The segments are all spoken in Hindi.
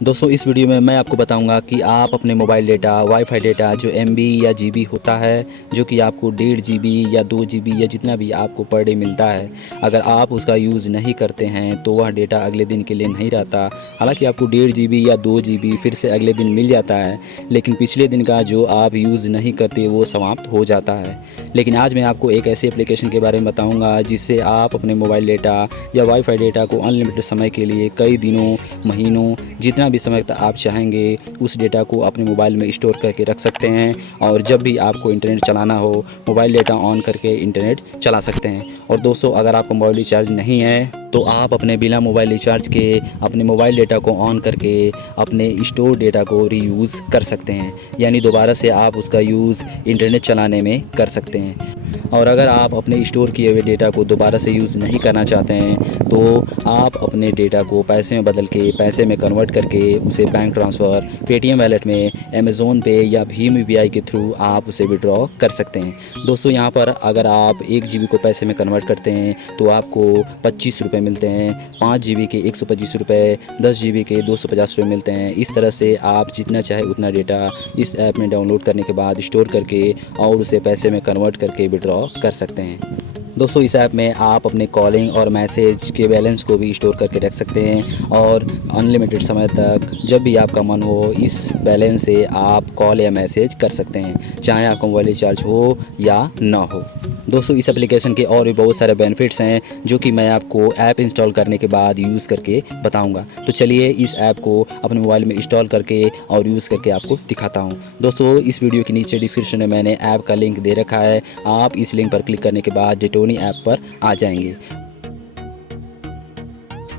दोस्तों इस वीडियो में मैं आपको बताऊंगा कि आप अपने मोबाइल डेटा वाईफाई डेटा जो MB या GB होता है, जो कि आपको 1.5 GB या 2 GB या जितना भी आपको पर डे मिलता है, अगर आप उसका यूज़ नहीं करते हैं तो वह डेटा अगले दिन के लिए नहीं रहता। हालांकि आपको 1.5 GB या 2 GB फिर से अगले दिन मिल जाता है, लेकिन पिछले दिन का जो आप यूज़ नहीं करते वो समाप्त हो जाता है। लेकिन आज मैं आपको एक ऐसे एप्लीकेशन के बारे में बताऊँगा जिससे आप अपने मोबाइल डेटा या वाईफाई डेटा को अनलिमिटेड समय के लिए कई दिनों, महीनों, जितना भी समय तक आप चाहेंगे उस डेटा को अपने मोबाइल में स्टोर करके रख सकते हैं। और जब भी आपको इंटरनेट चलाना हो, मोबाइल डेटा ऑन करके इंटरनेट चला सकते हैं। और दोस्तों अगर आपका मोबाइल रिचार्ज नहीं है तो आप अपने बिना मोबाइल रिचार्ज के अपने मोबाइल डेटा को ऑन करके अपने स्टोर डेटा को रीयूज़ कर सकते हैं, यानी दोबारा से आप उसका यूज़ इंटरनेट चलाने में कर सकते हैं। और अगर आप अपने स्टोर किए हुए डेटा को दोबारा से यूज़ नहीं करना चाहते हैं तो आप अपने डेटा को पैसे में बदल के, पैसे में कन्वर्ट करके उसे बैंक ट्रांसफ़र, पेटीएम वैलेट में, अमेज़ोन पे या भीम UPI के थ्रू आप उसे विड्रॉ कर सकते हैं। दोस्तों यहाँ पर अगर आप 1 GB को पैसे में कन्वर्ट करते हैं तो आपको 25 रुपये मिलते हैं, 5 GB के 125 रुपये, 10 GB के 250 रुपये मिलते हैं। इस तरह से आप जितना चाहे उतना डेटा इस ऐप में डाउनलोड करने के बाद स्टोर करके और उसे पैसे में कन्वर्ट करके विड्रॉ कर सकते हैं। दोस्तों इस ऐप में आप अपने कॉलिंग और मैसेज के बैलेंस को भी स्टोर करके रख सकते हैं और अनलिमिटेड समय तक जब भी आपका मन हो इस बैलेंस से आप कॉल या मैसेज कर सकते हैं, चाहे आपका मोबाइल रिचार्ज हो या ना हो। दोस्तों इस एप्लीकेशन के और भी बहुत सारे बेनिफिट्स हैं जो कि मैं आपको ऐप इंस्टॉल करने के बाद यूज़ करके बताऊंगा। तो चलिए इस ऐप को अपने मोबाइल में इंस्टॉल करके और यूज़ करके आपको दिखाता हूं। दोस्तों इस वीडियो के नीचे डिस्क्रिप्शन में मैंने ऐप का लिंक दे रखा है, आप इस लिंक पर क्लिक करने के बाद डेटोनी ऐप पर आ जाएंगे।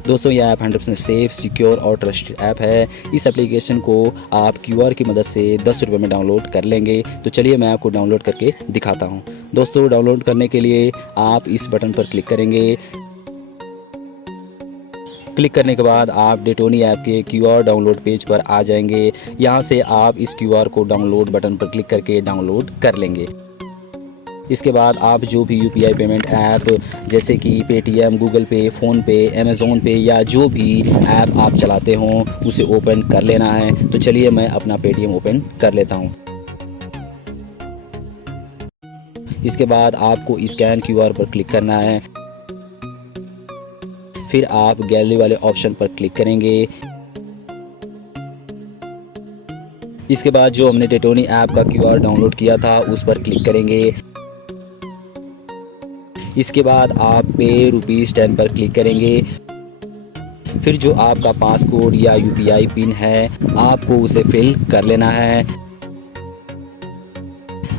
दोस्तों यह ऐप 100% सेफ, सिक्योर और ट्रस्टेड ऐप है। इस एप्लीकेशन को आप QR की मदद से 10 रुपये में डाउनलोड कर लेंगे। तो चलिए मैं आपको डाउनलोड करके दिखाता हूं। दोस्तों डाउनलोड करने के लिए आप इस बटन पर क्लिक करेंगे। क्लिक करने के बाद आप डेटोनी ऐप के QR डाउनलोड पेज पर आ जाएंगे। यहाँ से आप इस QR को डाउनलोड बटन पर क्लिक करके डाउनलोड कर लेंगे। इसके बाद आप जो भी UPI पेमेंट ऐप जैसे कि पेटीएम, गूगल पे, फ़ोनपे, अमेज़ोन पे या जो भी ऐप आप चलाते हों उसे ओपन कर लेना है। तो चलिए मैं अपना पेटीएम ओपन कर लेता हूं। इसके बाद आपको स्कैन QR पर क्लिक करना है, फिर आप गैलरी वाले ऑप्शन पर क्लिक करेंगे। इसके बाद जो हमने डेटोनी ऐप का QR डाउनलोड किया था उस पर क्लिक करेंगे। इसके बाद आप पे ₹10 पर क्लिक करेंगे। फिर जो आपका पासकोड या UPI पिन है आपको उसे फिल कर लेना है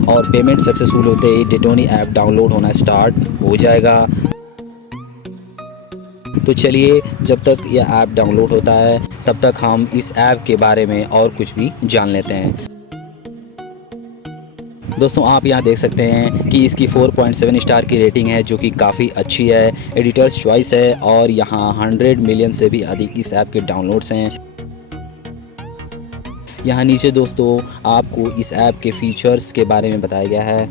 और पेमेंट सक्सेसफुल होते ही डेटोनी ऐप डाउनलोड होना स्टार्ट हो जाएगा। तो चलिए जब तक यह ऐप डाउनलोड होता है तब तक हम इस ऐप के बारे में और कुछ भी जान लेते हैं। दोस्तों आप यहाँ देख सकते हैं कि इसकी 4.7 स्टार की रेटिंग है जो कि काफ़ी अच्छी है, एडिटर्स चॉइस है और यहाँ 100 मिलियन से भी अधिक इस ऐप के डाउनलोड्स हैं। यहाँ नीचे दोस्तों आपको इस ऐप के फीचर्स के बारे में बताया गया है।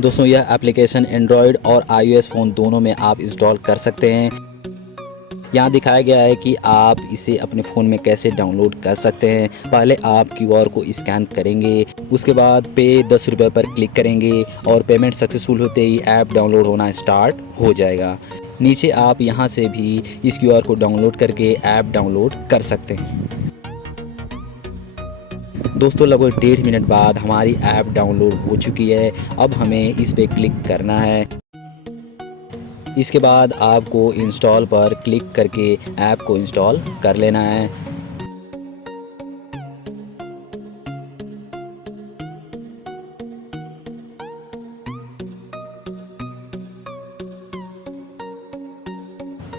दोस्तों यह एप्लीकेशन एंड्रॉयड और iOS फ़ोन दोनों में आप इंस्टॉल कर सकते हैं। यहाँ दिखाया गया है कि आप इसे अपने फ़ोन में कैसे डाउनलोड कर सकते हैं। पहले आप QR को स्कैन करेंगे, उसके बाद पे 10 रुपये पर क्लिक करेंगे और पेमेंट सक्सेसफुल होते ही ऐप डाउनलोड होना स्टार्ट हो जाएगा। नीचे आप यहाँ से भी इस QR को डाउनलोड करके ऐप डाउनलोड कर सकते हैं। दोस्तों लगभग 1.5 मिनट बाद हमारी ऐप डाउनलोड हो चुकी है। अब हमें इस पे क्लिक करना है। इसके बाद आपको इंस्टॉल पर क्लिक करके ऐप को इंस्टॉल कर लेना है।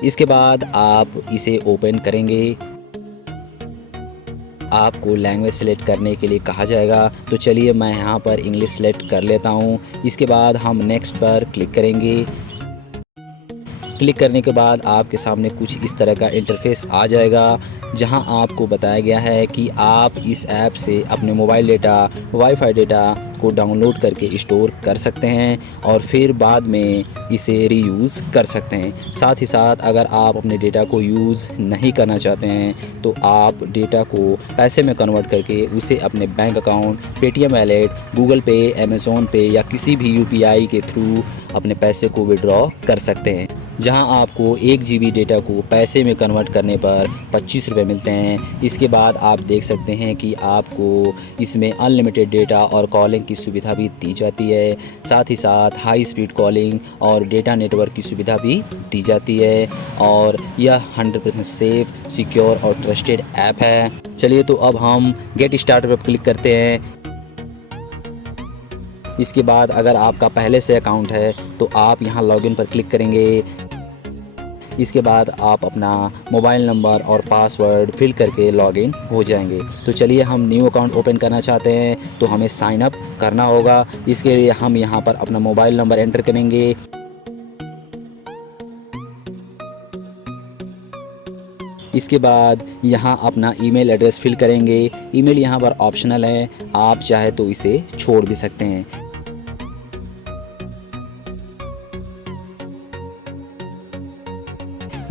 इसके बाद आप इसे ओपन करेंगे। आपको लैंग्वेज सेलेक्ट करने के लिए कहा जाएगा। तो चलिए मैं यहाँ पर इंग्लिश सेलेक्ट कर लेता हूँ। इसके बाद हम नेक्स्ट पर क्लिक करेंगे। क्लिक करने के बाद आपके सामने कुछ इस तरह का इंटरफेस आ जाएगा, जहां आपको बताया गया है कि आप इस ऐप से अपने मोबाइल डेटा, वाईफाई डेटा को डाउनलोड करके स्टोर कर सकते हैं और फिर बाद में इसे रीयूज़ कर सकते हैं। साथ ही साथ अगर आप अपने डेटा को यूज़ नहीं करना चाहते हैं तो आप डेटा को पैसे में कन्वर्ट करके उसे अपने bank account, Paytm wallet, Google पे, अमेज़ॉन पे या किसी भी यूपीआई के थ्रू अपने पैसे को विड्रॉ कर सकते हैं, जहां आपको 1 GB डेटा को पैसे में कन्वर्ट करने पर 25 रुपये मिलते हैं। इसके बाद आप देख सकते हैं कि आपको इसमें अनलिमिटेड डेटा और कॉलिंग की सुविधा भी दी जाती है। साथ ही साथ हाई स्पीड कॉलिंग और डेटा नेटवर्क की सुविधा भी दी जाती है और यह 100% सेफ़, सिक्योर और ट्रस्टेड ऐप है। चलिए तो अब हम गेट स्टार्ट पर क्लिक करते हैं। इसके बाद अगर आपका पहले से अकाउंट है तो आप यहां लॉगिन पर क्लिक करेंगे। इसके बाद आप अपना मोबाइल नंबर और पासवर्ड फिल करके लॉगिन हो जाएंगे। तो चलिए हम न्यू अकाउंट ओपन करना चाहते हैं तो हमें साइन अप करना होगा। इसके लिए हम यहां पर अपना मोबाइल नंबर एंटर करेंगे। इसके बाद यहाँ अपना ईमेल एड्रेस फिल करेंगे। ईमेल यहाँ पर ऑप्शनल है, आप चाहे तो इसे छोड़ भी सकते हैं।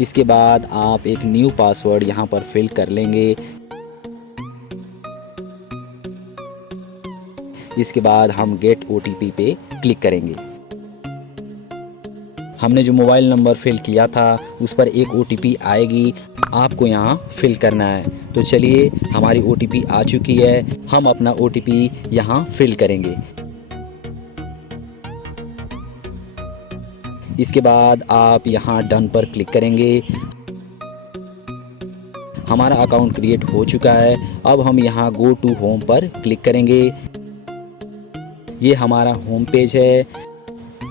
इसके बाद आप एक न्यू पासवर्ड यहाँ पर फिल कर लेंगे। इसके बाद हम गेट OTP पे क्लिक करेंगे। हमने जो मोबाइल नंबर फिल किया था उस पर एक OTP आएगी, आपको यहाँ फिल करना है। तो चलिए हमारी OTP आ चुकी है, हम अपना OTP यहाँ फिल करेंगे। इसके बाद आप यहाँ डन पर क्लिक करेंगे। हमारा अकाउंट क्रिएट हो चुका है। अब हम यहाँ गो टू होम पर क्लिक करेंगे। ये हमारा होम पेज है।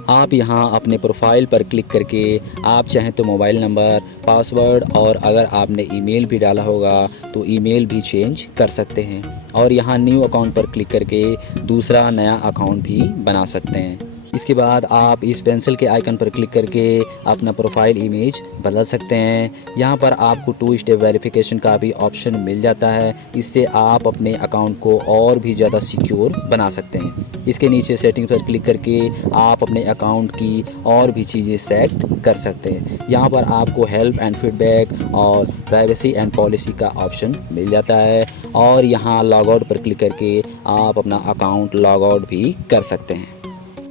आप यहाँ अपने प्रोफाइल पर क्लिक करके आप चाहें तो मोबाइल नंबर, पासवर्ड और अगर आपने ईमेल भी डाला होगा तो ईमेल भी चेंज कर सकते हैं और यहाँ न्यू अकाउंट पर क्लिक करके दूसरा नया अकाउंट भी बना सकते हैं। इसके बाद आप इस पेंसिल के आइकन पर क्लिक करके अपना प्रोफाइल इमेज बदल सकते हैं। यहाँ पर आपको 2 स्टेप वेरिफिकेशन का भी ऑप्शन मिल जाता है। इससे आप अपने अकाउंट को और भी ज़्यादा सिक्योर बना सकते हैं। इसके नीचे सेटिंग पर क्लिक करके आप अपने अकाउंट की और भी चीज़ें सेट कर सकते हैं। यहाँ पर आपको हेल्प एंड फीडबैक और प्राइवेसी एंड पॉलिसी का ऑप्शन मिल जाता है और यहाँ लॉग आउट पर क्लिक करके आप अपना अकाउंट लॉग आउट भी कर सकते हैं।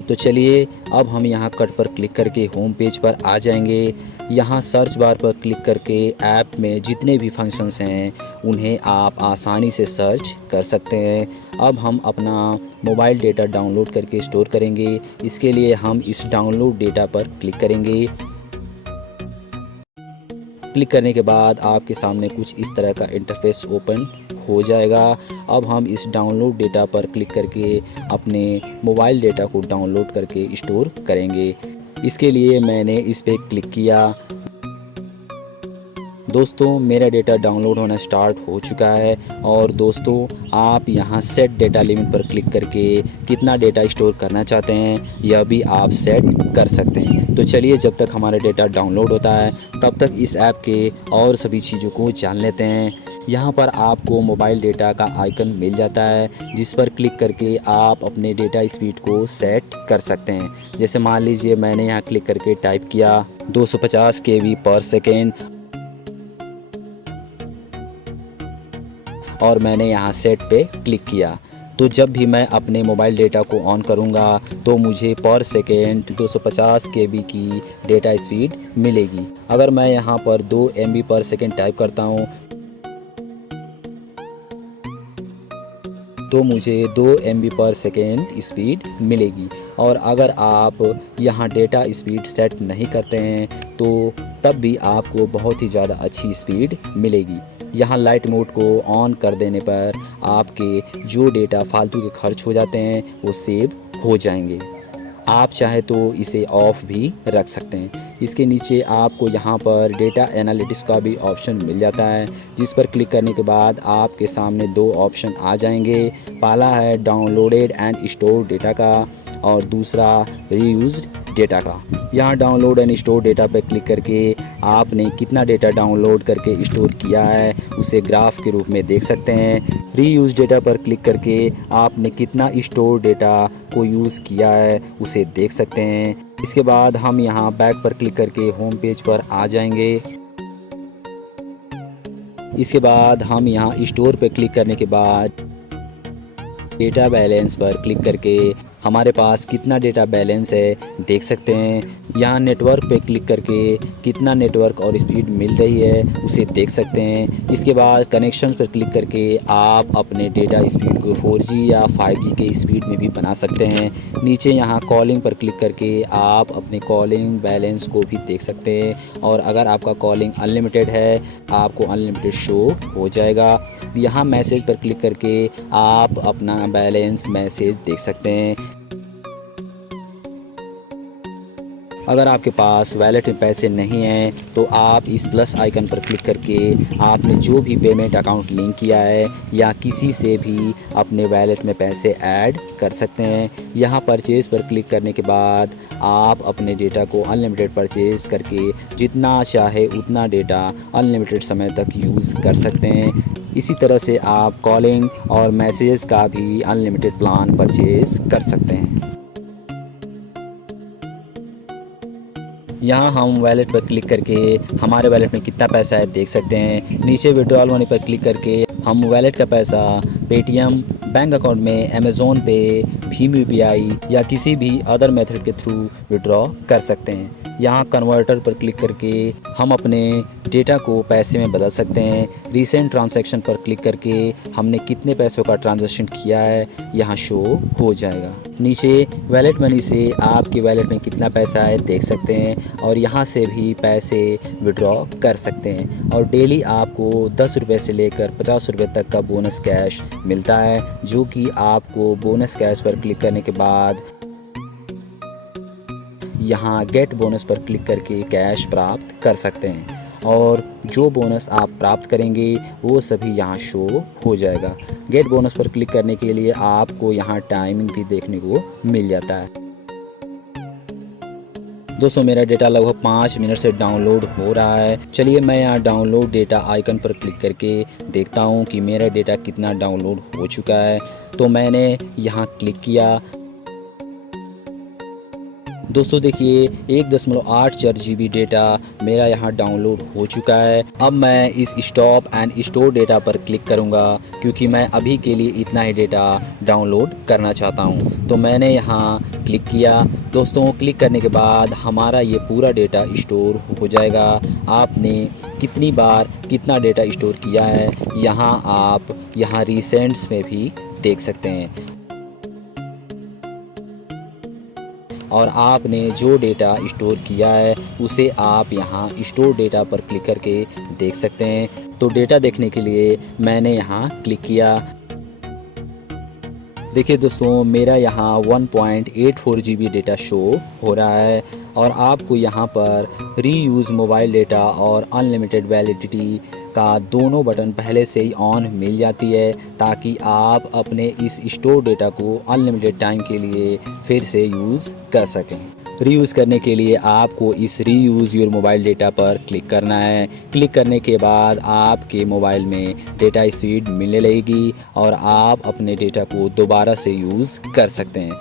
तो चलिए अब हम यहाँ कट पर क्लिक करके होम पेज पर आ जाएंगे। यहाँ सर्च बार पर क्लिक करके ऐप में जितने भी फंक्शंस हैं उन्हें आप आसानी से सर्च कर सकते हैं। अब हम अपना मोबाइल डेटा डाउनलोड करके स्टोर करेंगे। इसके लिए हम इस डाउनलोड डेटा पर क्लिक करेंगे। क्लिक करने के बाद आपके सामने कुछ इस तरह का इंटरफेस ओपन हो जाएगा। अब हम इस डाउनलोड डेटा पर क्लिक करके अपने मोबाइल डेटा को डाउनलोड करके स्टोर करेंगे। इसके लिए मैंने इस पर क्लिक किया। दोस्तों मेरा डेटा डाउनलोड होना स्टार्ट हो चुका है और दोस्तों आप यहां सेट डेटा लिमिट पर क्लिक करके कितना डेटा स्टोर करना चाहते हैं यह भी आप सेट कर सकते हैं। तो चलिए जब तक हमारा डेटा डाउनलोड होता है तब तक इस ऐप के और सभी चीज़ों को जान लेते हैं। यहाँ पर आपको मोबाइल डेटा का आइकन मिल जाता है जिस पर क्लिक करके आप अपने डेटा स्पीड को सेट कर सकते हैं। जैसे मान लीजिए मैंने यहाँ क्लिक करके टाइप किया 250 KB पर सेकेंड और मैंने यहाँ सेट पे क्लिक किया। तो जब भी मैं अपने मोबाइल डेटा को ऑन करूँगा तो मुझे पर सेकेंड 250 KB की डेटा स्पीड मिलेगी। अगर मैं यहाँ पर 2 MB पर सेकेंड टाइप करता हूँ तो मुझे 2 MB पर सेकेंड स्पीड मिलेगी। और अगर आप यहाँ डेटा स्पीड सेट नहीं करते हैं तो तब भी आपको बहुत ही ज़्यादा अच्छी स्पीड मिलेगी। यहाँ लाइट मोड को ऑन कर देने पर आपके जो डेटा फालतू के खर्च हो जाते हैं वो सेव हो जाएंगे। आप चाहे तो इसे ऑफ भी रख सकते हैं। इसके नीचे आपको यहाँ पर डेटा एनालिटिक्स का भी ऑप्शन मिल जाता है जिस पर क्लिक करने के बाद आपके सामने 2 ऑप्शन आ जाएंगे। पहला है डाउनलोडेड एंड स्टोर डेटा का और दूसरा रीयूज्ड डेटा का। यहाँ डाउनलोड एंड स्टोर डेटा पर क्लिक करके आपने कितना डेटा डाउनलोड करके स्टोर किया है उसे ग्राफ के रूप में देख सकते हैं। रीयूज़ डेटा पर क्लिक करके आपने कितना स्टोर डेटा को यूज़ किया है उसे देख सकते हैं। इसके बाद हम यहाँ बैक पर क्लिक करके होम पेज पर आ जाएंगे। इसके बाद हम यहाँ स्टोर पर क्लिक करने के बाद डेटा बैलेंस पर क्लिक करके हमारे पास कितना डेटा बैलेंस है देख सकते हैं। यहाँ नेटवर्क पे क्लिक करके कितना नेटवर्क और स्पीड मिल रही है उसे देख सकते हैं। इसके बाद कनेक्शन पर क्लिक करके आप अपने डेटा स्पीड को 4G या 5G के स्पीड में भी बना सकते हैं। नीचे यहाँ कॉलिंग पर क्लिक करके आप अपने कॉलिंग बैलेंस को भी देख सकते हैं और अगर आपका कॉलिंग अनलिमिटेड है आपको अनलिमिटेड शो हो जाएगा। यहाँ मैसेज पर क्लिक करके आप अपना बैलेंस मैसेज देख सकते हैं। अगर आपके पास वैलेट में पैसे नहीं हैं तो आप इस प्लस आइकन पर क्लिक करके आपने जो भी पेमेंट अकाउंट लिंक किया है या किसी से भी अपने वैलेट में पैसे ऐड कर सकते हैं। यहाँ परचेज़ पर क्लिक करने के बाद आप अपने डेटा को अनलिमिटेड परचेज़ करके जितना चाहे उतना डेटा अनलिमिटेड समय तक यूज़ कर सकते हैं। इसी तरह से आप कॉलिंग और मैसेज का भी अनलिमिटेड प्लान परचेज़ कर सकते हैं। यहाँ हम वैलेट पर क्लिक करके हमारे वैलेट में कितना पैसा है देख सकते हैं। नीचे विड्रॉल मनी पर क्लिक करके हम वैलेट का पैसा पेटीएम बैंक अकाउंट में, अमेज़ॉन पे, भीम यूपीआई या किसी भी अदर मेथड के थ्रू विड्रॉ कर सकते हैं। यहाँ कन्वर्टर पर क्लिक करके हम अपने डेटा को पैसे में बदल सकते हैं। रिसेंट ट्रांजैक्शन पर क्लिक करके हमने कितने पैसों का ट्रांजैक्शन किया है यहाँ शो हो जाएगा। नीचे वैलेट मनी से आपके वैलेट में कितना पैसा है देख सकते हैं और यहाँ से भी पैसे विड्रॉ कर सकते हैं। और डेली आपको 10 रुपये से लेकर 50 रुपये तक का बोनस कैश मिलता है, जो कि आपको बोनस कैश पर क्लिक करने के बाद यहाँ गेट बोनस पर क्लिक करके कैश प्राप्त कर सकते हैं और जो बोनस आप प्राप्त करेंगे वो सभी यहाँ शो हो जाएगा। गेट बोनस पर क्लिक करने के लिए आपको यहाँ टाइमिंग भी देखने को मिल जाता है। दोस्तों मेरा डेटा लगभग 5 मिनट से डाउनलोड हो रहा है। चलिए मैं यहाँ डाउनलोड डेटा आइकन पर क्लिक करके देखता हूँ कि मेरा डेटा कितना डाउनलोड हो चुका है। तो मैंने यहाँ क्लिक किया। दोस्तों देखिए 1.84 GB डेटा मेरा यहाँ डाउनलोड हो चुका है। अब मैं इस स्टॉप एंड स्टोर डेटा पर क्लिक करूँगा क्योंकि मैं अभी के लिए इतना ही डेटा डाउनलोड करना चाहता हूँ। तो मैंने यहाँ क्लिक किया। दोस्तों क्लिक करने के बाद हमारा ये पूरा डेटा स्टोर हो जाएगा। आपने कितनी बार कितना डेटा स्टोर किया है यहाँ आप यहाँ रिसेंट्स में भी देख सकते हैं और आपने जो डेटा स्टोर किया है उसे आप यहाँ स्टोर डेटा पर क्लिक करके देख सकते हैं। तो डेटा देखने के लिए मैंने यहाँ क्लिक किया। देखिए दोस्तों मेरा यहाँ 1.84 GB डेटा शो हो रहा है और आपको यहाँ पर रीयूज़ मोबाइल डेटा और अनलिमिटेड वैलिडिटी का दोनों बटन पहले से ही ऑन मिल जाती है ताकि आप अपने इस स्टोर डेटा को अनलिमिटेड टाइम के लिए फिर से यूज़ कर सकें। रीयूज़ करने के लिए आपको इस रीयूज़ योर मोबाइल डेटा पर क्लिक करना है। क्लिक करने के बाद आपके मोबाइल में डेटा स्पीड मिलने लगेगी और आप अपने डेटा को दोबारा से यूज़ कर सकते हैं।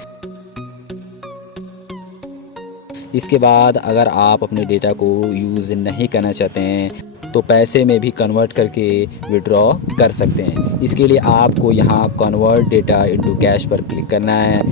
इसके बाद अगर आप अपने डेटा को यूज़ नहीं करना चाहते हैं तो पैसे में भी कन्वर्ट करके विड्रॉ कर सकते हैं। इसके लिए आपको यहाँ कन्वर्ट डेटा इनटू कैश पर क्लिक करना है।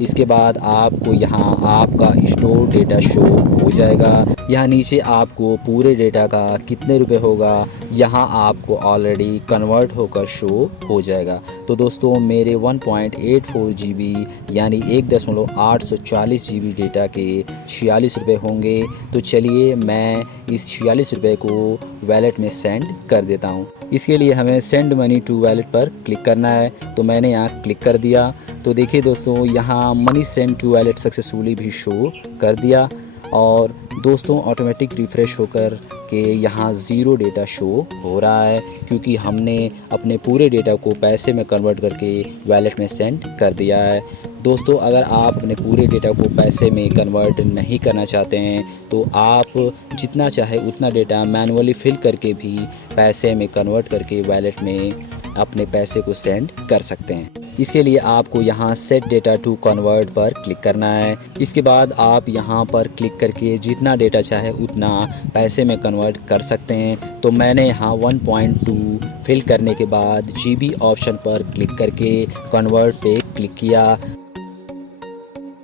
इसके बाद आपको यहाँ आपका स्टोर डेटा शो हो जाएगा। यहाँ नीचे आपको पूरे डेटा का कितने रुपए होगा यहाँ आपको ऑलरेडी कन्वर्ट होकर शो हो जाएगा। तो दोस्तों मेरे 1.84 GB यानी 1.840 GB डेटा के 46 रुपये होंगे। तो चलिए मैं इस 46 रुपये को वैलेट में सेंड कर देता हूँ। इसके लिए हमें सेंड मनी टू वैलेट पर क्लिक करना है। तो मैंने यहाँ क्लिक कर दिया। तो देखिए दोस्तों यहाँ money send to wallet successfully भी शो कर दिया और दोस्तों ऑटोमेटिक रिफ़्रेश होकर के यहाँ ज़ीरो डेटा शो हो रहा है क्योंकि हमने अपने पूरे डेटा को पैसे में कन्वर्ट करके वैलेट में सेंड कर दिया है। दोस्तों अगर आप अपने पूरे डेटा को पैसे में कन्वर्ट नहीं करना चाहते हैं तो आप जितना चाहे उतना डेटा मैनुअली फिल करके भी पैसे में कन्वर्ट करके वॉलेट में अपने पैसे को सेंड कर सकते हैं। इसके लिए आपको यहाँ सेट डेटा टू कन्वर्ट पर क्लिक करना है। इसके बाद आप यहाँ पर क्लिक करके जितना डेटा चाहे उतना पैसे में कन्वर्ट कर सकते हैं। तो मैंने यहाँ 1.2 फिल करने के बाद GB ऑप्शन पर क्लिक करके कन्वर्ट पे क्लिक किया।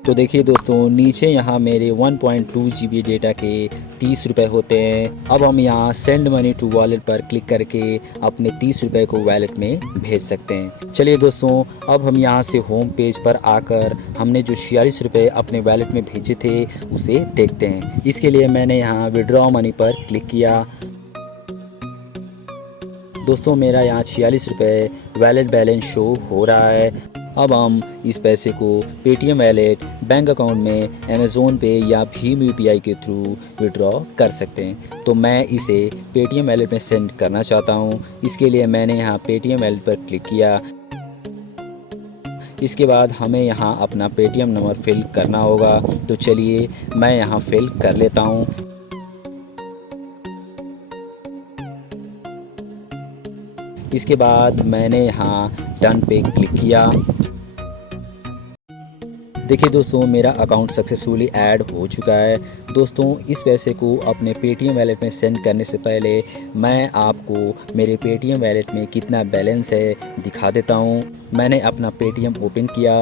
तो देखिए दोस्तों नीचे यहाँ मेरे 1.2 GB डेटा के 30 रुपये होते हैं। अब हम यहाँ सेंड मनी टू वॉलेट पर क्लिक करके अपने 30 रुपये को वॉलेट में भेज सकते हैं। चलिए दोस्तों अब हम यहाँ से होम पेज पर आकर हमने जो 46 रुपये अपने वॉलेट में भेजे थे उसे देखते हैं। इसके लिए मैंने यहाँ विड्रॉ मनी पर क्लिक किया। दोस्तों मेरा यहाँ 46 रुपये वॉलेट बैलेंस शो हो रहा है। अब हम इस पैसे को पेटीएम वॉलेट, बैंक अकाउंट में, अमेज़ोन पे या भीम UPI के थ्रू विड्रॉ कर सकते हैं। तो मैं इसे पेटीएम वॉलेट में सेंड करना चाहता हूँ। इसके लिए मैंने यहाँ पेटीएम वॉलेट पर क्लिक किया। इसके बाद हमें यहाँ अपना पेटीएम नंबर फिल करना होगा। तो चलिए मैं यहाँ फिल कर लेता हूँ। इसके बाद मैंने यहाँ डन पे क्लिक किया। देखिए दोस्तों मेरा अकाउंट सक्सेसफुली ऐड हो चुका है। दोस्तों इस पैसे को अपने पेटीएम वॉलेट में सेंड करने से पहले मैं आपको मेरे पेटीएम वॉलेट में कितना बैलेंस है दिखा देता हूँ। मैंने अपना पेटीएम ओपन किया।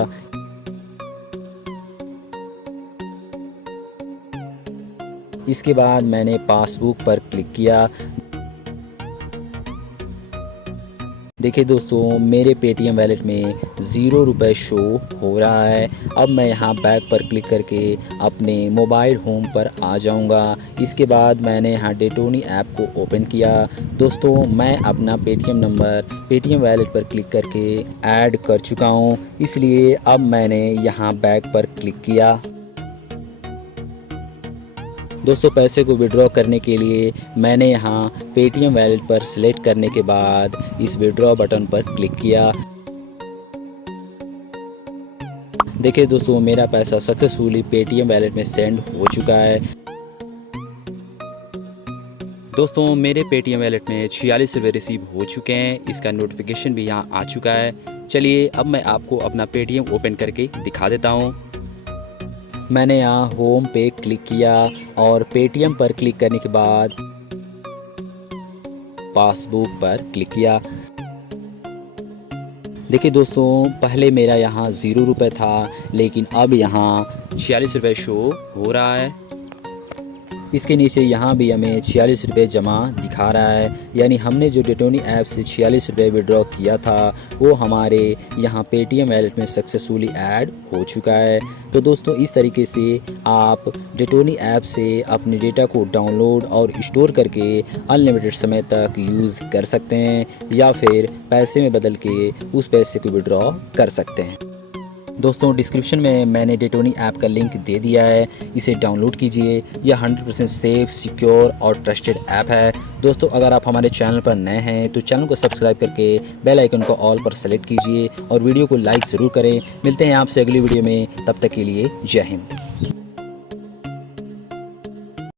इसके बाद मैंने पासबुक पर क्लिक किया। देखिए दोस्तों मेरे पेटीएम वॉलेट में 0 रुपये शो हो रहा है। अब मैं यहाँ बैक पर क्लिक करके अपने मोबाइल होम पर आ जाऊँगा। इसके बाद मैंने यहाँ डेटोनी ऐप को ओपन किया। दोस्तों मैं अपना पेटीएम नंबर पेटीएम वॉलेट पर क्लिक करके ऐड कर चुका हूँ, इसलिए अब मैंने यहाँ बैक पर क्लिक किया। दोस्तों पैसे को विड्रॉ करने के लिए मैंने यहाँ पेटीएम वॉलेट पर सिलेक्ट करने के बाद इस विड्रॉ बटन पर क्लिक किया। देखिए दोस्तों मेरा पैसा सक्सेसफुली पेटीएम वॉलेट में सेंड हो चुका है। दोस्तों मेरे पेटीएम वॉलेट में 46 रुपये रिसीव हो चुके हैं। इसका नोटिफिकेशन भी यहाँ आ चुका है। चलिए अब मैं आपको अपना पेटीएम ओपन करके दिखा देता हूँ। मैंने यहाँ होम पे क्लिक किया और पेटीएम पर क्लिक करने के बाद पासबुक पर क्लिक किया। देखिए दोस्तों पहले मेरा यहाँ 0 रुपये था, लेकिन अब यहाँ 46 रुपये शो हो रहा है। इसके नीचे यहाँ भी हमें 46 रुपये जमा दिखा रहा है, यानी हमने जो डेटोनी ऐप से 46 रुपये विड्रॉ किया था वो हमारे यहाँ पेटीएम वॉलेट में सक्सेसफुली ऐड हो चुका है। तो दोस्तों इस तरीके से आप डेटोनी ऐप से अपने डेटा को डाउनलोड और स्टोर करके अनलिमिटेड समय तक यूज़ कर सकते हैं या फिर पैसे में बदल के उस पैसे को विड्रॉ कर सकते हैं। दोस्तों डिस्क्रिप्शन में मैंने डेटोनी ऐप का लिंक दे दिया है, इसे डाउनलोड कीजिए। यह 100% सेफ, सिक्योर और ट्रस्टेड ऐप है। दोस्तों अगर आप हमारे चैनल पर नए हैं तो चैनल को सब्सक्राइब करके बेल आइकन को ऑल पर सेलेक्ट कीजिए और वीडियो को लाइक ज़रूर करें। मिलते हैं आपसे अगली वीडियो में, तब तक के लिए जय हिंद।